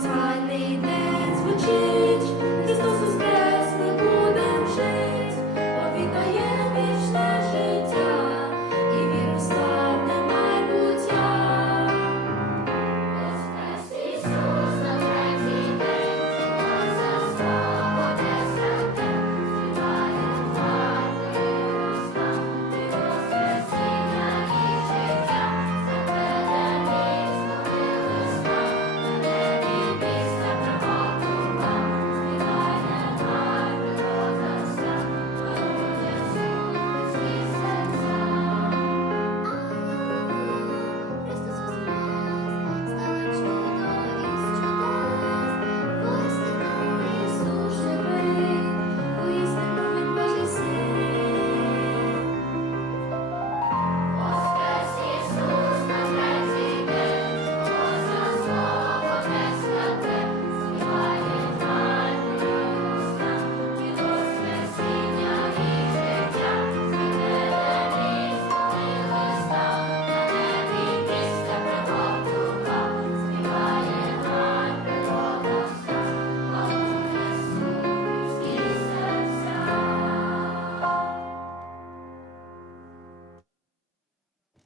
slightly, that's what change. There's no